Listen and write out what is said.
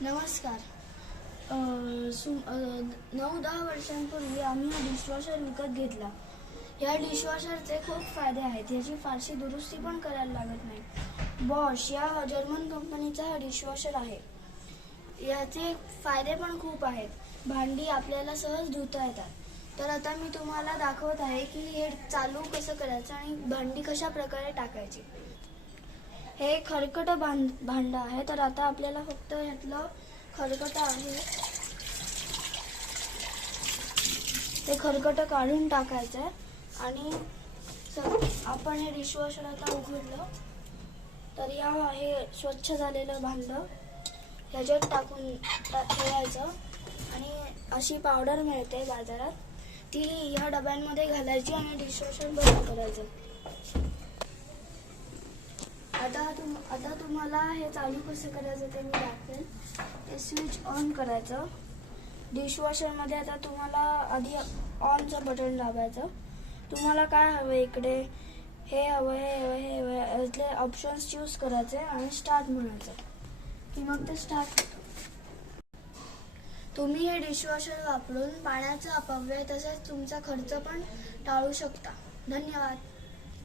नमस्कार. 9-10 वर्षांपूर्वी आम्ही हा डिशवॉशर विकत घेतला. या डिशवॉशरचे खूप फायदे आहेत. याची फारशी दुरुस्ती पण करायला लागत नाही. बॉश या जर्मन कंपनीचा हा डिशवॉशर आहे. याचे फायदे पण खूप आहेत. भांडी आपल्याला सहज धुता येतात. तर आता मी तुम्हाला दाखवत आहे की हे चालू कसं करायचं आणि भांडी कशा प्रकारे टाकायची. हे खरकट भांड आहे. तर आता आपल्याला फक्त यातलं खरकट आहे ते खरकट काढून टाकायचं आहे. आणि आपण हे डिशवॉशर आता उघडलं तर हे स्वच्छ झालेलं भांड ह्याच्यात टाकून ठेवायचं. आणि अशी पावडर मिळते बाजारात, ती ह्या डब्यांमध्ये घालायची आणि डिशवॉशर बंद करायचं. आता तुम्हाला हे चालू कसं करायचं ते मी दाखवेल. हे स्विच ऑन करायचं. डिशवॉशरमध्ये आता तुम्हाला आधी ऑनचं बटन दाबायचं. तुम्हाला काय हवं, इकडे हे हवं, हे हवं, हे हवं, यातले ऑप्शन्स चूज करायचे आणि स्टार्ट म्हणायचं की मग ते स्टार्ट होतं. तुम्ही हे डिशवॉशर वापरून पाण्याचा अपव्यय तसेच तुमचा खर्च पण टाळू शकता. धन्यवाद.